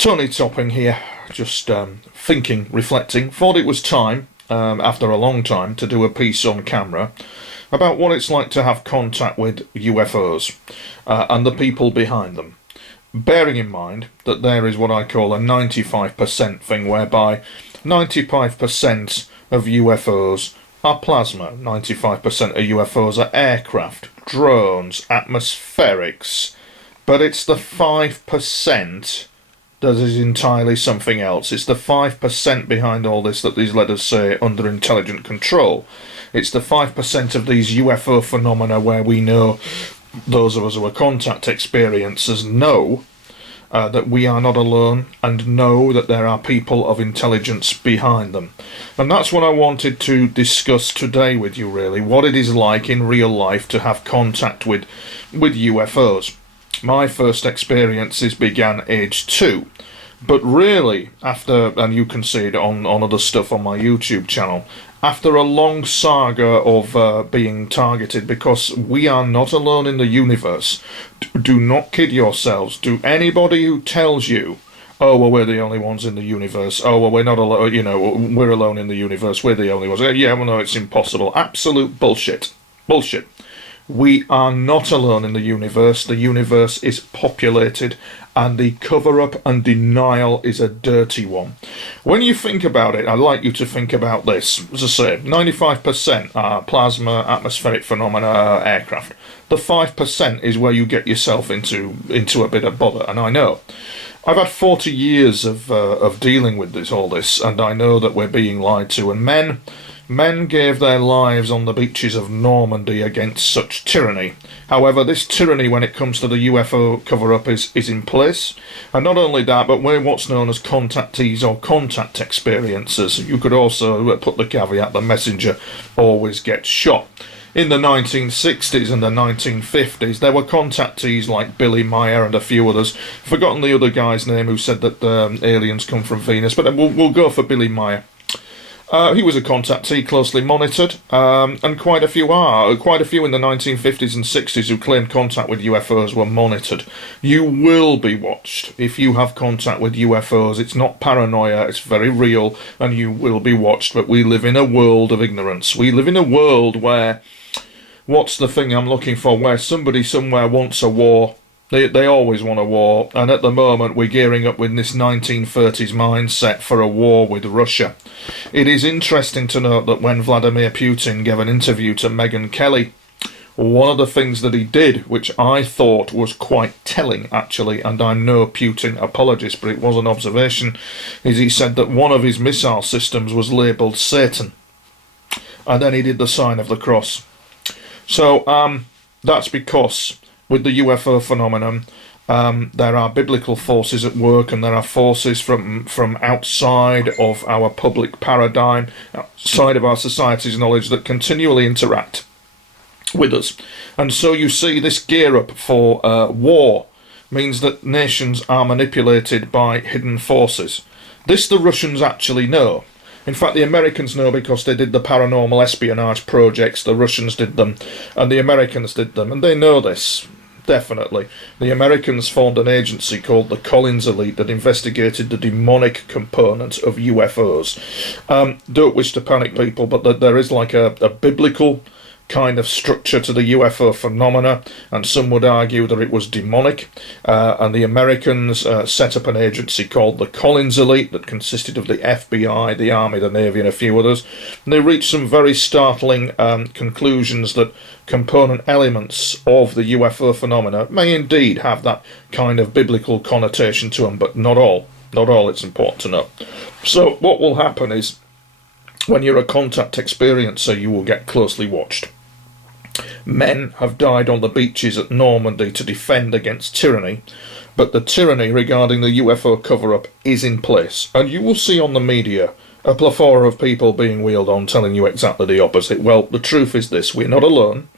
Tony Topping here, just thinking, reflecting. Thought it was time, after a long time, to do a piece on camera about what it's like to have contact with UFOs and the people behind them. Bearing in mind that there is what I call a 95% thing, whereby 95% of UFOs are plasma, 95% of UFOs are aircraft, drones, atmospherics, but it's the 5% that is entirely something else. It's the 5% behind all this that these letters say under intelligent control. It's the 5% of these UFO phenomena where we know, those of us who are contact experiencers know that we are not alone and know that there are people of intelligence behind them. And that's what I wanted to discuss today with you, really, what it is like in real life to have contact with UFOs. My first experiences began age 2, but really after, and you can see it on other stuff on my YouTube channel, after a long saga of being targeted, because we are not alone in the universe. Do not kid yourselves. Do anybody who tells you, oh, well, we're the only ones in the universe, oh, well, we're not alone, we're alone in the universe, we're the only ones. Yeah, well, no, it's impossible. Absolute bullshit. Bullshit. We are not alone in the universe. The universe is populated, and the cover-up and denial is a dirty one. When you think about it, I'd like you to think about this. As I say, 95% are plasma, atmospheric phenomena, aircraft. The 5% is where you get yourself into a bit of bother, and I know. I've had 40 years of dealing with all this, and I know that we're being lied to, and Men gave their lives on the beaches of Normandy against such tyranny. However, this tyranny, when it comes to the UFO cover-up, is in place. And not only that, but we're what's known as contactees or contact experiencers. You could also put the caveat, the messenger always gets shot. In the 1960s and the 1950s, there were contactees like Billy Meyer and a few others. Forgotten the other guy's name who said that aliens come from Venus, but we'll go for Billy Meyer. He was a contactee, closely monitored, and quite a few in the 1950s and 60s who claimed contact with UFOs were monitored. You will be watched if you have contact with UFOs. It's not paranoia, it's very real, and you will be watched, but we live in a world of ignorance. We live in a world where, what's the thing I'm looking for, where somebody somewhere wants a war. They always want a war, and at the moment we're gearing up with this 1930s mindset for a war with Russia. It is interesting to note that when Vladimir Putin gave an interview to Megyn Kelly, one of the things that he did, which I thought was quite telling actually, and I'm no Putin apologist, but it was an observation, is he said that one of his missile systems was labelled Satan, and then he did the sign of the cross. So that's because with the UFO phenomenon, there are biblical forces at work, and there are forces from outside of our public paradigm, outside of our society's knowledge, that continually interact with us. And so you see this gear up for war means that nations are manipulated by hidden forces. This the Russians actually know. In fact, the Americans know because they did the paranormal espionage projects. The Russians did them, and the Americans did them, and they know this. Definitely. The Americans formed an agency called the Collins Elite that investigated the demonic component of UFOs. Don't wish to panic people, but there is like a biblical kind of structure to the UFO phenomena, and some would argue that it was demonic, and the Americans set up an agency called the Collins Elite that consisted of the FBI, the Army, the Navy, and a few others, and they reached some very startling conclusions that component elements of the UFO phenomena may indeed have that kind of biblical connotation to them, but not all. Not all, it's important to know. So what will happen is, when you're a contact experiencer, you will get closely watched. Men have died on the beaches at Normandy to defend against tyranny, but the tyranny regarding the UFO cover-up is in place, and you will see on the media a plethora of people being wheeled on telling you exactly the opposite. Well, the truth is this: we're not alone.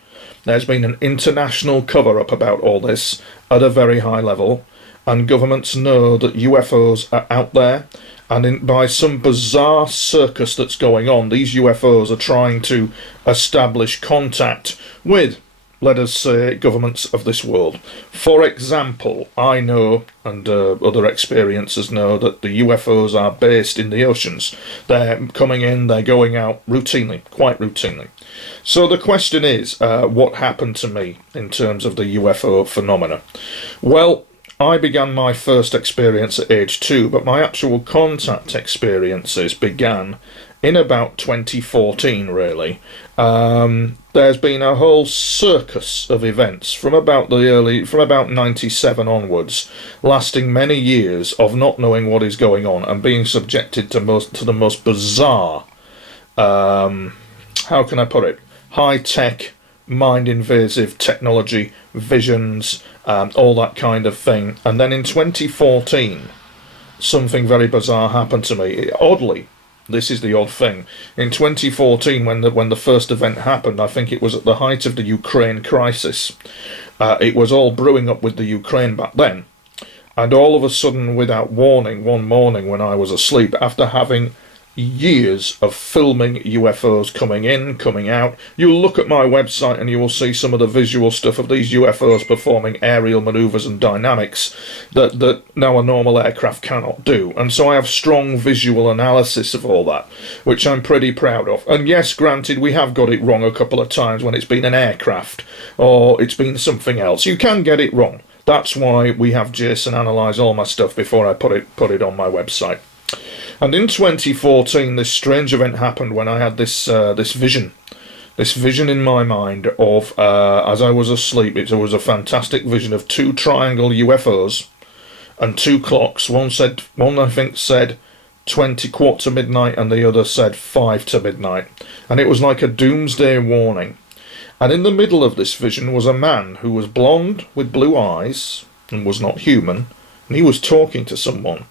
There's been an international cover-up about all this at a very high level, and governments know that UFOs are out there, and by some bizarre circus that's going on, these UFOs are trying to establish contact with let us say, governments of this world. For example, I know, and other experiencers know, that the UFOs are based in the oceans. They're coming in, they're going out routinely, quite routinely. So the question is, what happened to me in terms of the UFO phenomena? Well, I began my first experience at age 2, but my actual contact experiences began in about 2014, really. There's been a whole circus of events from about 97 onwards, lasting many years of not knowing what is going on and being subjected to the most bizarre, how can I put it, high-tech, mind-invasive technology, visions, all that kind of thing. And then in 2014, something very bizarre happened to me. Oddly, this is the odd thing. In 2014, when the first event happened, I think it was at the height of the Ukraine crisis. It was all brewing up with the Ukraine back then. And all of a sudden, without warning, one morning when I was asleep, after having years of filming UFOs coming in, coming out. You'll look at my website and you will see some of the visual stuff of these UFOs performing aerial manoeuvres and dynamics that now a normal aircraft cannot do. And so I have strong visual analysis of all that, which I'm pretty proud of. And yes, granted, we have got it wrong a couple of times when it's been an aircraft or it's been something else. You can get it wrong. That's why we have Jason analyse all my stuff before I put it on my website. And in 2014, this strange event happened when I had this vision in my mind of, as I was asleep, it was a fantastic vision of 2 triangle UFOs and 2 clocks. One I think said 20 quarter to midnight and the other said 5 to midnight. And it was like a doomsday warning. And in the middle of this vision was a man who was blonde with blue eyes and was not human, and he was talking to someone.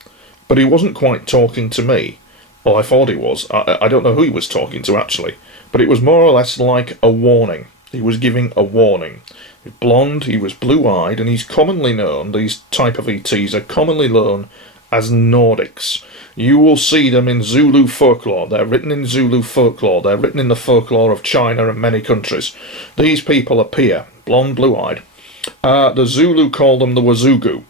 But he wasn't quite talking to me. Well, I thought he was. I don't know who he was talking to, actually. But it was more or less like a warning. He was giving a warning. He was blonde, he was blue-eyed, and he's commonly known, these type of ETs are commonly known as Nordics. You will see them in Zulu folklore. They're written in Zulu folklore. They're written in the folklore of China and many countries. These people appear, blonde, blue-eyed. The Zulu call them the Wazugu.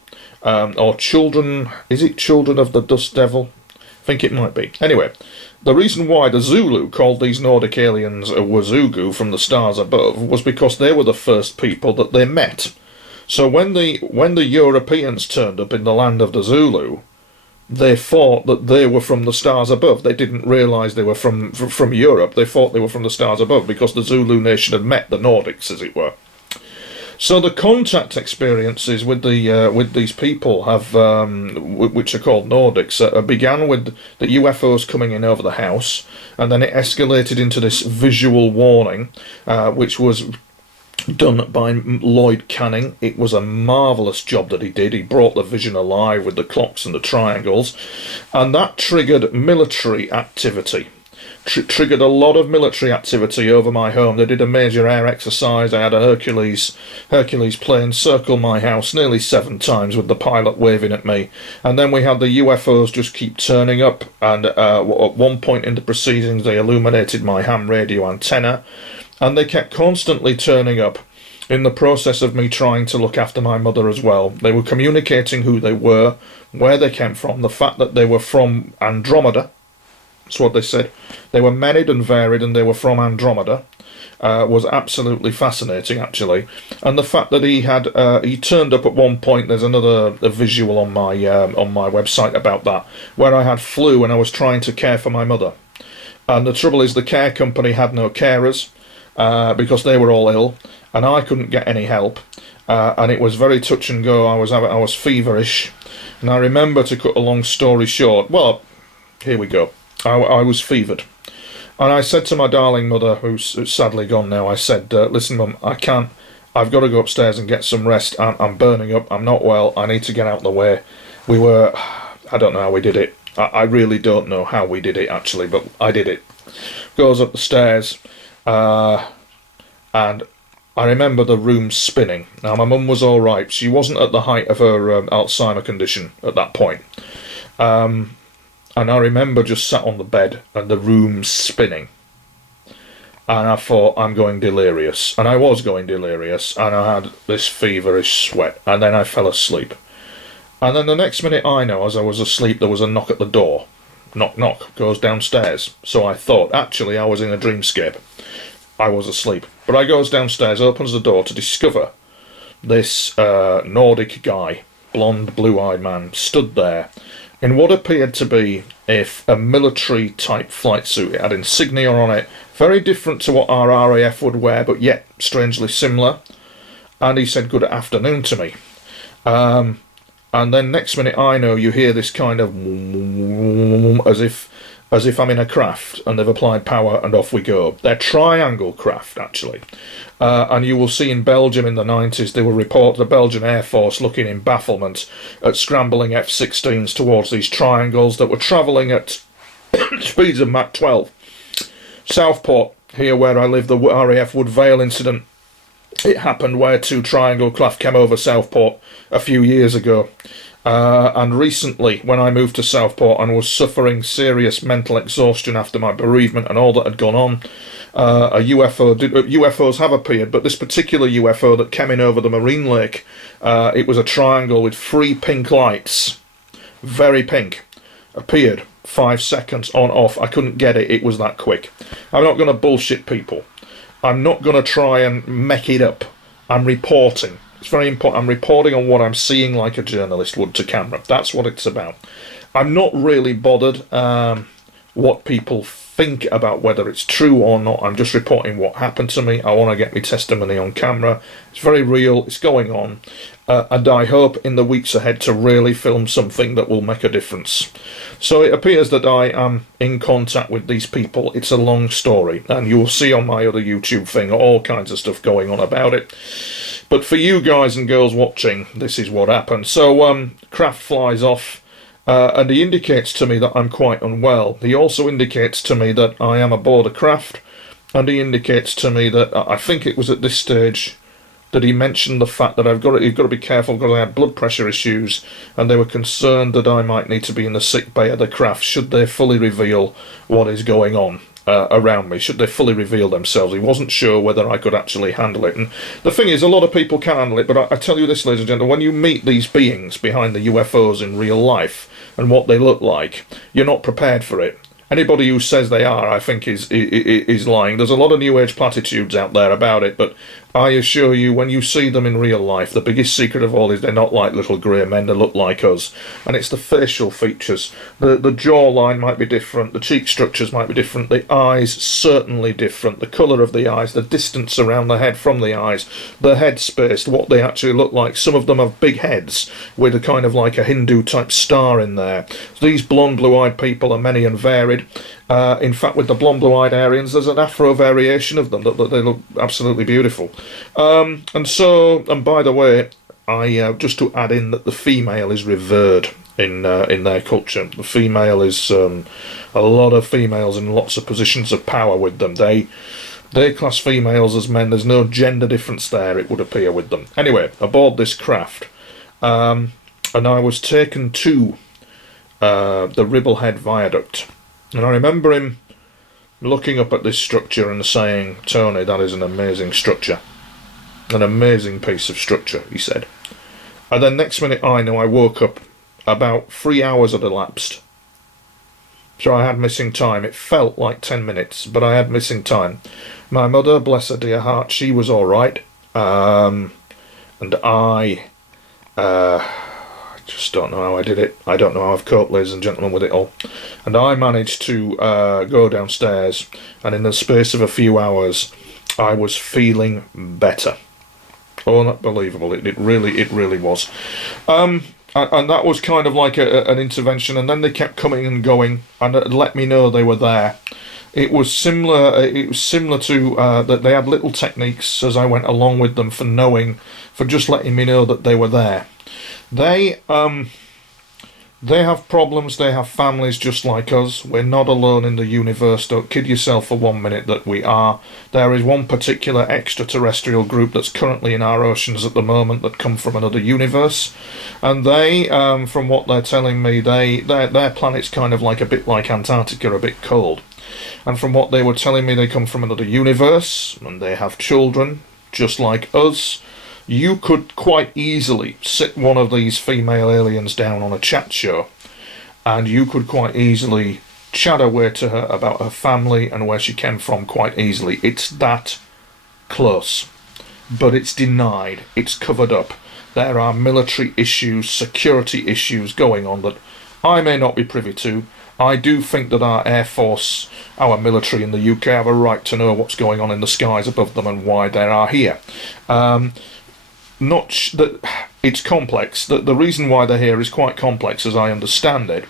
Or children, is it children of the dust devil? I think it might be. Anyway, the reason why the Zulu called these Nordic aliens a Wazugu from the stars above was because they were the first people that they met. So when the Europeans turned up in the land of the Zulu, they thought that they were from the stars above. They didn't realise they were from Europe. They thought they were from the stars above because the Zulu nation had met the Nordics, as it were. So the contact experiences with these people have, which are called Nordics, began with the UFOs coming in over the house, and then it escalated into this visual warning, which was done by Lloyd Canning. It was a marvellous job that he did. He brought the vision alive with the clocks and the triangles, and that triggered military activity. Triggered a lot of military activity over my home. They did a major air exercise. I had a Hercules plane circle my house nearly 7 times with the pilot waving at me. And then we had the UFOs just keep turning up. And at one point in the proceedings, they illuminated my ham radio antenna. And they kept constantly turning up in the process of me trying to look after my mother as well. They were communicating who they were, where they came from, the fact that they were from Andromeda. That's what they said. They were many and varied, and they were from Andromeda. Was absolutely fascinating, actually. And the fact that he turned up at one point. There's a visual on my website about that, where I had flu and I was trying to care for my mother. And the trouble is, the care company had no carers because they were all ill, and I couldn't get any help. And it was very touch and go. I was feverish, and I remember, to cut a long story short. Well, here we go. I was fevered, and I said to my darling mother, who's sadly gone now, I said, listen Mum, I've got to go upstairs and get some rest. I'm burning up, I'm not well, I need to get out of the way. I don't know how we did it. I really don't know how we did it, actually, but I did it. Goes up the stairs, and I remember the room spinning. Now, my mum was all right. She wasn't at the height of her Alzheimer condition at that point. And I remember just sat on the bed and the room spinning. and I thought, I'm going delirious. And I was going delirious, and I had this feverish sweat, and then I fell asleep. And then the next minute I know, as I was asleep, there was a knock at the door. Knock, knock, goes downstairs. So I thought, actually, I was in a dreamscape. I was asleep. But I goes downstairs, opens the door to discover this Nordic guy, blonde, blue-eyed man, stood there in what appeared to be a military-type flight suit. It had insignia on it, very different to what our RAF would wear, but yet strangely similar. And he said, good afternoon to me. And then next minute I know, you hear this kind of as if I'm in a craft and they've applied power and off we go. They're triangle craft, actually. And you will see in Belgium in the 90s, they will report the Belgian Air Force looking in bafflement at scrambling F-16s towards these triangles that were travelling at speeds of Mach 12. Southport, here where I live, the RAF Wood Vale incident, it happened where two triangle craft came over Southport a few years ago. And recently, when I moved to Southport and was suffering serious mental exhaustion after my bereavement and all that had gone on, UFOs have appeared, but this particular UFO that came in over the Marine Lake, it was a triangle with 3 pink lights, very pink, appeared 5 seconds on off. I couldn't get it, it was that quick. I'm not going to bullshit people. I'm not going to try and make it up. I'm reporting. It's very important. I'm reporting on what I'm seeing like a journalist would to camera. That's what it's about. I'm not really bothered what people think about whether it's true or not. I'm just reporting what happened to me. I want to get my testimony on camera. It's very real. It's going on. And I hope in the weeks ahead to really film something that will make a difference. So it appears that I am in contact with these people. It's a long story, and you'll see on my other YouTube thing all kinds of stuff going on about it. But for you guys and girls watching, this is what happened. So craft flies off, and he indicates to me that I'm quite unwell. He also indicates to me that I am aboard a craft, and he indicates to me that I think it was at this stage that he mentioned the fact that you've got to be careful because I had blood pressure issues, and they were concerned that I might need to be in the sick bay of the craft should they fully reveal what is going on around me, should they fully reveal themselves. He wasn't sure whether I could actually handle it. And the thing is, a lot of people can handle it, but I tell you this, ladies and gentlemen, when you meet these beings behind the UFOs in real life and what they look like, you're not prepared for it. Anybody who says they are, I think, is lying. There's a lot of New Age platitudes out there about it, but I assure you, when you see them in real life, the biggest secret of all is they're not like little grey men, they look like us. And it's the facial features. The jawline might be different, the cheek structures might be different, the eyes certainly different, the colour of the eyes, the distance around the head from the eyes, the head space, what they actually look like. Some of them have big heads with a kind of like a Hindu-type star in there. These blonde, blue-eyed people are many and varied. In fact, with the blonde blue-eyed Aryans, there's an Afro variation of them that they look absolutely beautiful. And by the way, I just to add in that the female is revered in their culture. The female is a lot of females in lots of positions of power with them. They class females as men. There's no gender difference there, it would appear, with them. Anyway, aboard this craft, and I was taken to the Ribblehead Viaduct. And I remember him looking up at this structure and saying, "Tony, that is an amazing structure. An amazing piece of structure," he said. And then next minute I know I woke up, about 3 hours had elapsed. So I had missing time. It felt like 10 minutes, but I had missing time. My mother, bless her dear heart, she was all right. And I just don't know how I did it. I don't know how I've coped, ladies and gentlemen, with it all. And I managed to go downstairs, and in the space of a few hours, I was feeling better. Oh, unbelievable! It really was. And that was kind of like an intervention. And then they kept coming and going, and let me know they were there. It was similar. It was similar to that they had little techniques as I went along with them for just letting me know that they were there. They have problems, they have families just like us. We're not alone in the universe. Don't kid yourself for 1 minute that we are. There is one particular extraterrestrial group that's currently in our oceans at the moment that come from another universe. And they, from what they're telling me, their planet's kind of like a bit like Antarctica, a bit cold. And from what they were telling me, they come from another universe, and they have children, just like us. You could quite easily sit one of these female aliens down on a chat show, and you could quite easily chat away to her about her family and where she came from quite easily. It's that close. But it's denied. It's covered up. There are military issues, security issues going on that I may not be privy to. I do think that our Air Force, our military in the UK, have a right to know what's going on in the skies above them and why they are here. Not that it's complex. The reason why they're here is quite complex, as I understand it.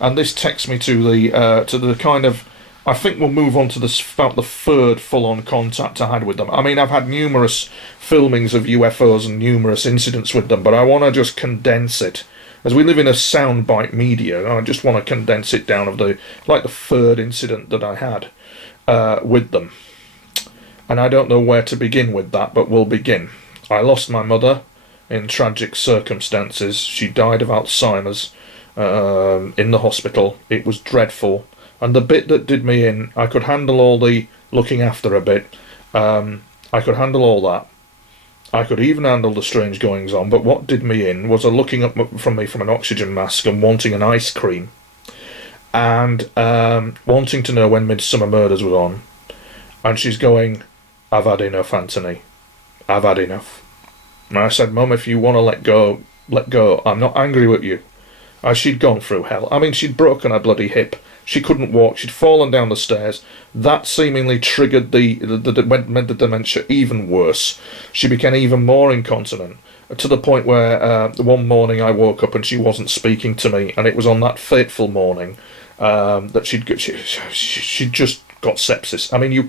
And this takes me to the kind of, I think we'll move on to about the third full-on contact I had with them. I mean, I've had numerous filmings of UFOs and numerous incidents with them, but I want to just condense it. As we live in a soundbite media, I just want to condense it down of the third incident that I had with them. And I don't know where to begin with that, but we'll begin. I lost my mother in tragic circumstances. She died of Alzheimer's in the hospital. It was dreadful. And the bit that did me in, I could handle all the looking after a bit. I could handle all that. I could even handle the strange goings on. But what did me in was a looking up from me from an oxygen mask and wanting an ice cream. And wanting to know when Midsummer Murders was on. And she's going, "I've had enough, Anthony. I've had enough." And I said, "Mum, if you want to let go, let go. I'm not angry with you." She'd gone through hell. I mean, she'd broken her bloody hip. She couldn't walk. She'd fallen down the stairs. That seemingly triggered made the dementia even worse. She became even more incontinent, to the point where one morning I woke up and she wasn't speaking to me, and it was on that fateful morning that she'd just got sepsis. I mean, you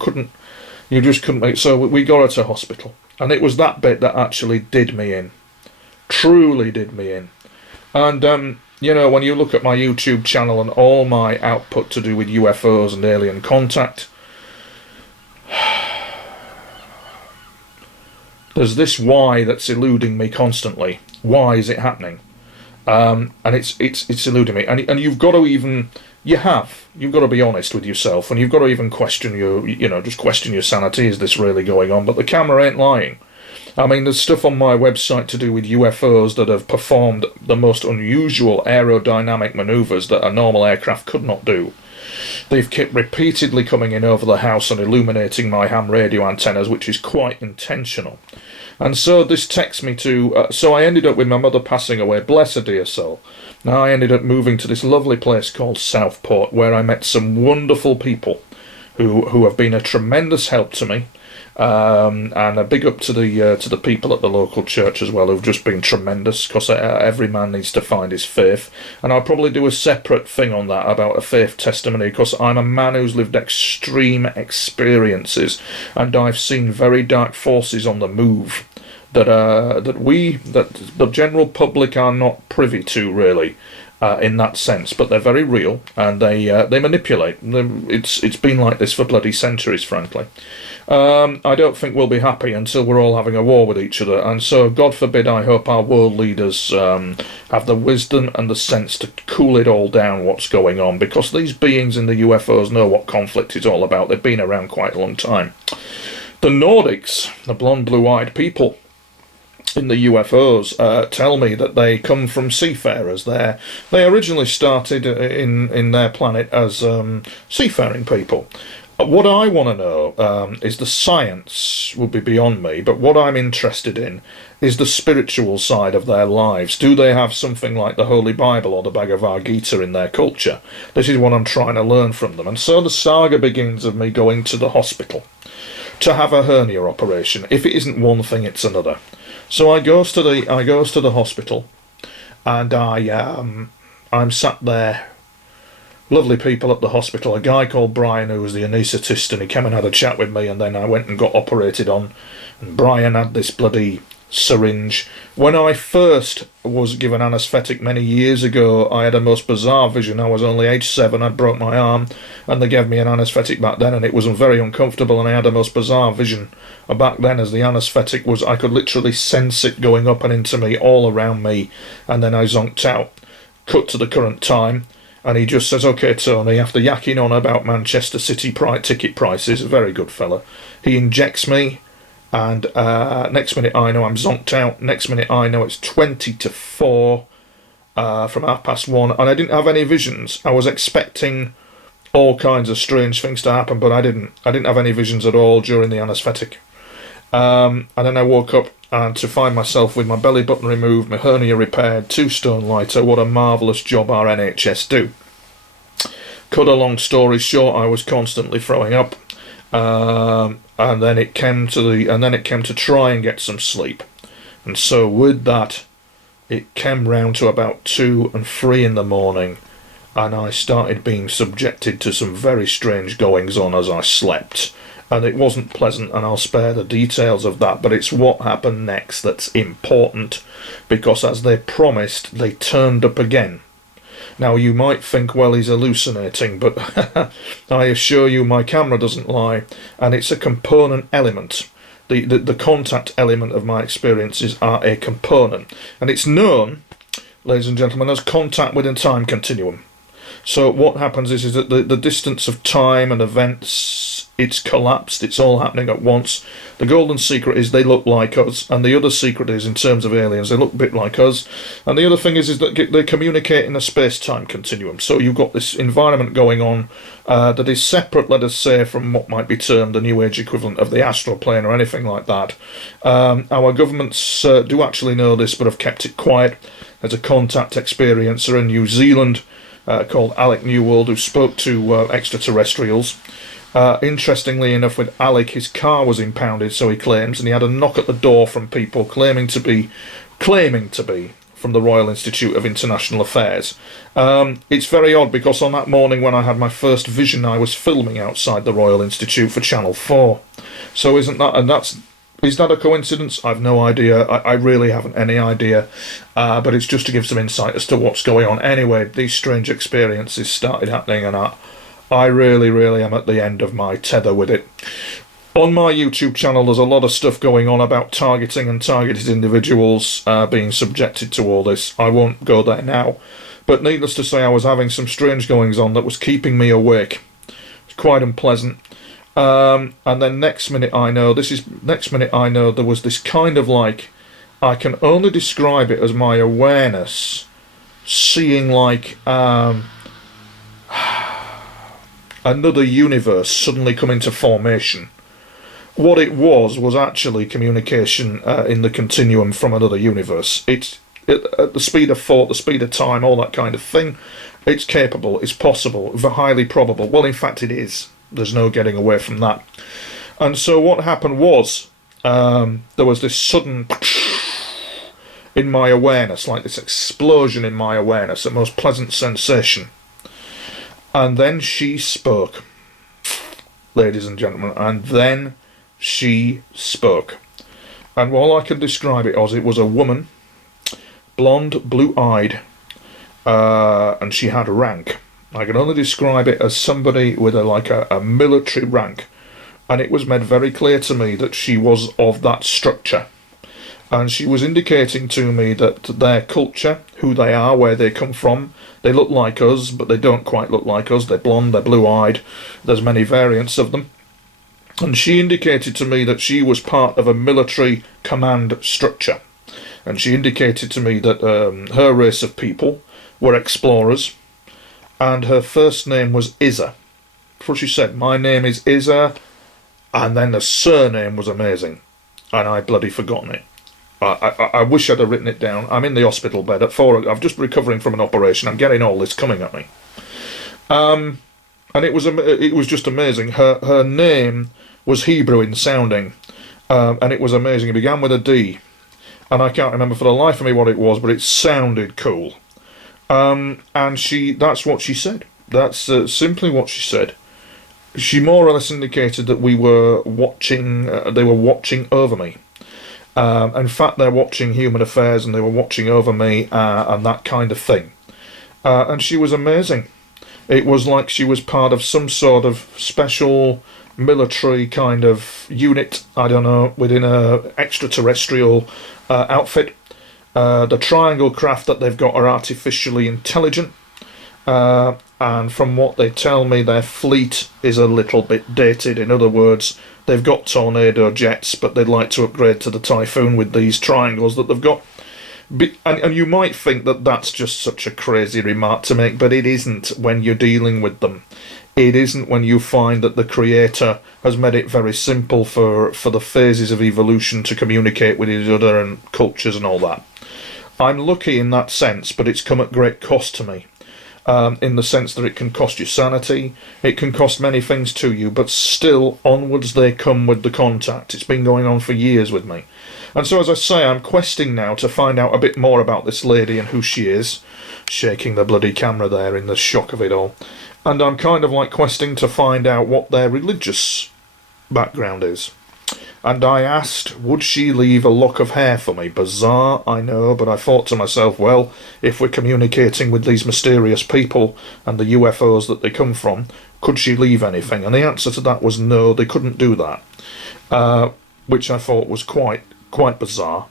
just couldn't make. So we got her to hospital, and it was that bit that actually did me in, truly did me in, and you know, when you look at my YouTube channel and all my output to do with UFOs and alien contact, there's this why that's eluding me constantly. Why is it happening? And it's eluding me. And you've got to you've got to be honest with yourself, and you've got to even question just question your sanity. Is this really going on? But the camera ain't lying. I mean, there's stuff on my website to do with UFOs that have performed the most unusual aerodynamic manoeuvres that a normal aircraft could not do. They've kept repeatedly coming in over the house and illuminating my ham radio antennas, which is quite intentional. And so this takes me to... so I ended up with my mother passing away, bless her dear soul. Now I ended up moving to this lovely place called Southport, where I met some wonderful people who have been a tremendous help to me. And a big up to the people at the local church as well, who've just been tremendous, because every man needs to find his faith. And I'll probably do a separate thing on that about a faith testimony, because I'm a man who's lived extreme experiences, and I've seen very dark forces on the move that the general public are not privy to, really. In that sense, but they're very real, and they manipulate. It's been like this for bloody centuries, frankly. I don't think we'll be happy until we're all having a war with each other, and so, God forbid, I hope our world leaders have the wisdom and the sense to cool it all down, what's going on, because these beings in the UFOs know what conflict is all about. They've been around quite a long time. The Nordics, the blonde, blue-eyed people in the UFOs, tell me that they come from seafarers. They originally started in their planet as seafaring people. What I want to know is the science would be beyond me, but what I'm interested in is the spiritual side of their lives. Do they have something like the Holy Bible or the Bhagavad Gita in their culture? This is what I'm trying to learn from them. And so the saga begins of me going to the hospital to have a hernia operation. If it isn't one thing, it's another. So I goes to the hospital, and I'm sat there. Lovely people at the hospital. A guy called Brian, who was the anaesthetist, and he came and had a chat with me, and then I went and got operated on. And Brian had this bloody syringe. When I first was given anaesthetic many years ago, I had a most bizarre vision. I was only age 7, I'd broke my arm, and they gave me an anaesthetic back then, and it was very uncomfortable, and I had a most bizarre vision back then, as the anaesthetic was, I could literally sense it going up and into me, all around me, and then I zonked out. Cut to the current time, And he just says, "Okay, Tony," after yakking on about Manchester City ticket prices, a very good fella, he injects me, and next minute I know I'm zonked out. Next minute I know it's 20 to 4 from 1:30, and I didn't have any visions. I was expecting all kinds of strange things to happen, but I didn't. I didn't have any visions at all during the anaesthetic. And then I woke up and to find myself with my belly button removed, my hernia repaired, 2 stone lighter. What a marvellous job our NHS do. Cut a long story short, I was constantly throwing up, and then it came to try and get some sleep, and so with that, it came round to about 2 and 3 in the morning, and I started being subjected to some very strange goings on as I slept. And it wasn't pleasant, and I'll spare the details of that, but it's what happened next that's important, because as they promised, they turned up again. Now, you might think, well, he's hallucinating, but I assure you my camera doesn't lie, and it's a component element. The contact element of my experiences are a component, and it's known, ladies and gentlemen, as contact within time continuum. So what happens is that the distance of time and events, it's collapsed, it's all happening at once. The golden secret is they look like us, and the other secret is, in terms of aliens, they look a bit like us. And the other thing is that they communicate in a space-time continuum. So you've got this environment going on that is separate, let us say, from what might be termed the New Age equivalent of the astral plane or anything like that. Our governments do actually know this, but have kept it quiet. There's a contact experiencer in New Zealand called Alec Newworld, who spoke to extraterrestrials. Interestingly enough, with Alec, his car was impounded, so he claims, and he had a knock at the door from people claiming to be from the Royal Institute of International Affairs. It's very odd, because on that morning when I had my first vision, I was filming outside the Royal Institute for Channel 4. So is that a coincidence? I've no idea. I really haven't any idea. But it's just to give some insight as to what's going on. Anyway, these strange experiences started happening, and I really, really am at the end of my tether with it. On my YouTube channel, there's a lot of stuff going on about targeting and targeted individuals being subjected to all this. I won't go there now. But needless to say, I was having some strange goings on that was keeping me awake. It's quite unpleasant. And then next minute I know there was this kind of like, I can only describe it as my awareness seeing like another universe suddenly come into formation. What it was actually communication in the continuum from another universe. It's at the speed of thought, the speed of time, all that kind of thing. It's capable, it's possible, highly probable. Well, in fact, it is. There's no getting away from that. And so what happened was, there was this sudden in my awareness, like this explosion in my awareness, a most pleasant sensation. And then she spoke, ladies and gentlemen, and then she spoke. And all I can describe it as, it was a woman, blonde, blue-eyed, and she had rank. I can only describe it as somebody with a military rank, and it was made very clear to me that she was of that structure, and she was indicating to me that their culture, who they are, where they come from, they look like us, but they don't quite look like us. They're blonde, they're blue-eyed, there's many variants of them, and she indicated to me that she was part of a military command structure, and she indicated to me that her race of people were explorers. And her first name was Isa. That's what she said. My name is Isa. And then the surname was amazing. And I bloody forgotten it. I wish I'd have written it down. I'm in the hospital bed at 4. I'm just recovering from an operation. I'm getting all this coming at me. And it was just amazing. Her name was Hebrew in sounding. And it was amazing. It began with a D. And I can't remember for the life of me what it was, but it sounded cool. And that's what she said. That's simply what she said. She more or less indicated that we were watching, they were watching over me. In fact, they're watching human affairs, and they were watching over me, and that kind of thing. And she was amazing. It was like she was part of some sort of special military kind of unit, I don't know, within a extraterrestrial outfit. The triangle craft that they've got are artificially intelligent. and from what they tell me, their fleet is a little bit dated. In other words, they've got tornado jets, but they'd like to upgrade to the Typhoon with these triangles that they've got. And you might think that that's just such a crazy remark to make, but it isn't when you're dealing with them. It isn't when you find that the Creator has made it very simple for the phases of evolution to communicate with each other and cultures and all that. I'm lucky in that sense, but it's come at great cost to me. In the sense that it can cost you sanity, it can cost many things to you, but still, onwards they come with the contact. It's been going on for years with me. And so, as I say, I'm questing now to find out a bit more about this lady and who she is, shaking the bloody camera there in the shock of it all. And I'm kind of like questing to find out what their religious background is. And I asked, would she leave a lock of hair for me? Bizarre, I know, but I thought to myself, well, if we're communicating with these mysterious people and the UFOs that they come from, could she leave anything? And the answer to that was no, they couldn't do that, which I thought was quite bizarre.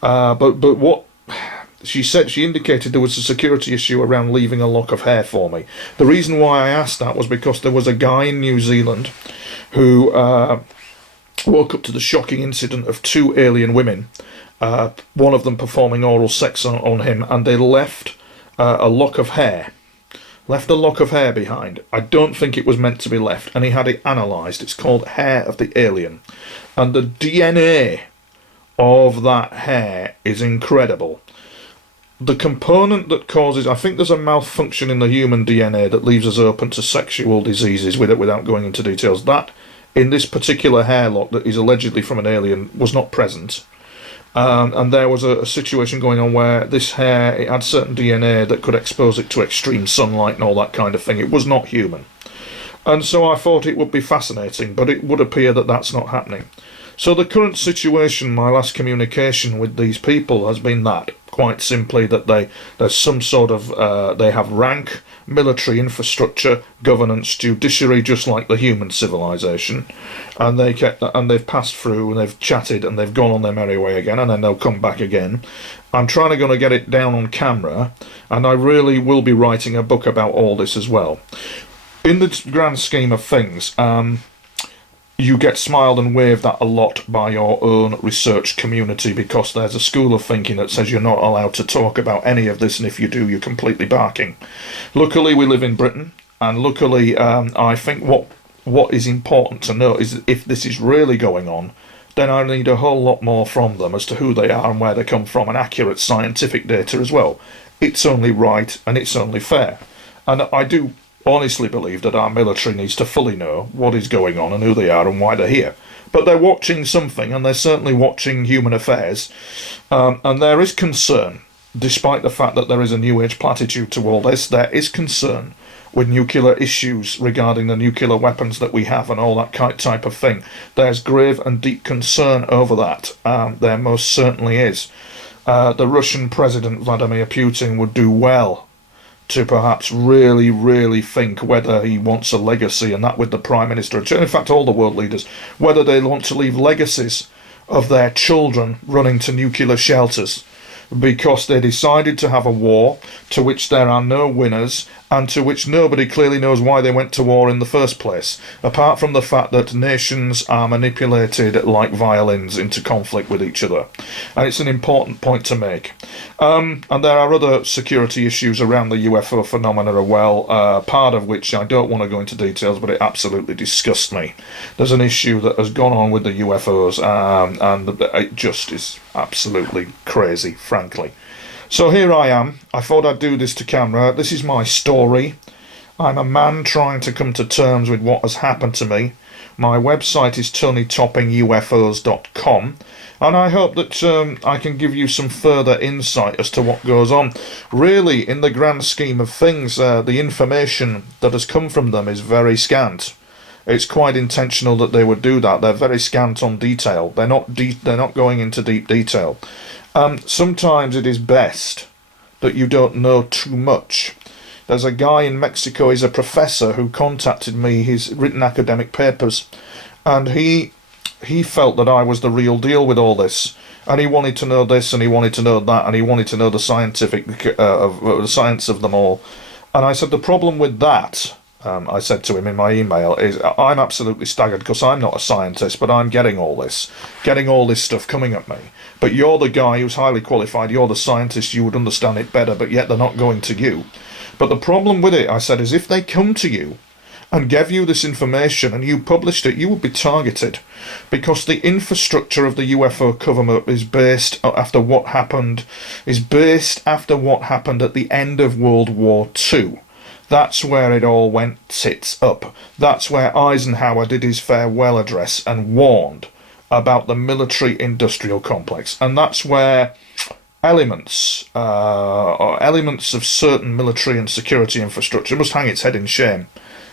But what she said, she indicated there was a security issue around leaving a lock of hair for me. The reason why I asked that was because there was a guy in New Zealand who woke up to the shocking incident of two alien women, one of them performing oral sex on him, and they left a lock of hair. Left a lock of hair behind. I don't think it was meant to be left, and he had it analysed. It's called hair of the alien. And the DNA of that hair is incredible. The component that causes, I think there's a malfunction in the human DNA that leaves us open to sexual diseases without going into details. That, in this particular hair lock that is allegedly from an alien, was not present. And there was a situation going on where this hair, it had certain DNA that could expose it to extreme sunlight and all that kind of thing. It was not human. And so I thought it would be fascinating, but it would appear that that's not happening. So the current situation, my last communication with these people has been that, quite simply, that there's some sort of, they have rank, military infrastructure, governance, judiciary, just like the human civilization, and they've passed through and they've chatted and they've gone on their merry way again, and then they'll come back again. I'm trying to get it down on camera, and I really will be writing a book about all this as well. In the grand scheme of things, you get smiled and waved at a lot by your own research community, because there's a school of thinking that says you're not allowed to talk about any of this, and if you do, you're completely barking. Luckily, we live in Britain, and luckily, I think what is important to know is that if this is really going on, then I need a whole lot more from them as to who they are and where they come from, and accurate scientific data as well. It's only right and it's only fair. And I do honestly believe that our military needs to fully know what is going on and who they are and why they're here. But they're watching something, and they're certainly watching human affairs, and there is concern, despite the fact that there is a new age platitude to all this. There is concern with nuclear issues regarding the nuclear weapons that we have and all that type of thing. There's grave and deep concern over that. There most certainly is. The Russian President Vladimir Putin would do well to perhaps really, really think whether he wants a legacy, and that with the Prime Minister, in fact all the world leaders, whether they want to leave legacies of their children running to nuclear shelters, because they decided to have a war to which there are no winners, and to which nobody clearly knows why they went to war in the first place, apart from the fact that nations are manipulated like violins into conflict with each other. And it's an important point to make. And there are other security issues around the UFO phenomena as well, part of which I don't want to go into details, but it absolutely disgusts me. There's an issue that has gone on with the UFOs, and it just is absolutely crazy, frankly. So here I am. I thought I'd do this to camera. This is my story. I'm a man trying to come to terms with what has happened to me. My website is TonyToppingUFOs.com, and I hope that I can give you some further insight as to what goes on. Really, in the grand scheme of things, the information that has come from them is very scant. It's quite intentional that they would do that. They're very scant on detail. They're not going into deep detail. Sometimes it is best that you don't know too much. There's a guy in Mexico, he's a professor, who contacted me. He's written academic papers, and he felt that I was the real deal with all this, and he wanted to know this and he wanted to know that, and he wanted to know the scientific the science of them all. And I said, the problem with that, I said to him in my email, is I'm absolutely staggered because I'm not a scientist, but I'm getting all this stuff coming at me. But you're the guy who's highly qualified, you're the scientist, you would understand it better, but yet they're not going to you. But the problem with it, I said, is if they come to you and gave you this information and you published it, you would be targeted, because the infrastructure of the UFO cover-up is based after what happened at the end of World War II. That's where it all went tits up. That's where Eisenhower did his farewell address and warned about the military-industrial complex. And that's where elements of certain military and security infrastructure must hang its head in shame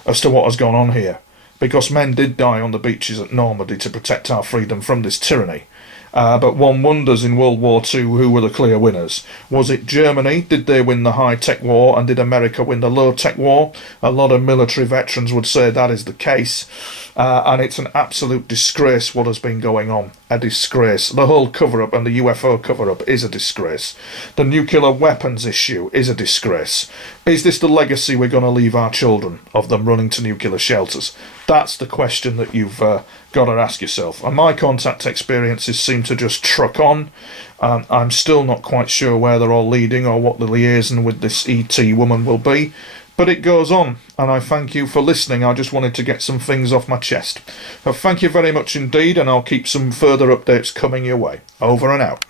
as to what has gone on here. Because men did die on the beaches at Normandy to protect our freedom from this tyranny. But one wonders in World War II who were the clear winners. Was it Germany? Did they win the high-tech war? And did America win the low-tech war? A lot of military veterans would say that is the case. And it's an absolute disgrace what has been going on. A disgrace. The whole cover-up and the UFO cover-up is a disgrace. The nuclear weapons issue is a disgrace. Is this the legacy we're going to leave our children, of them running to nuclear shelters? That's the question that you've got to ask yourself. And my contact experiences seem to just truck on. I'm still not quite sure where they're all leading or what the liaison with this ET woman will be. But it goes on, and I thank you for listening. I just wanted to get some things off my chest. Thank you very much indeed, and I'll keep some further updates coming your way. Over and out.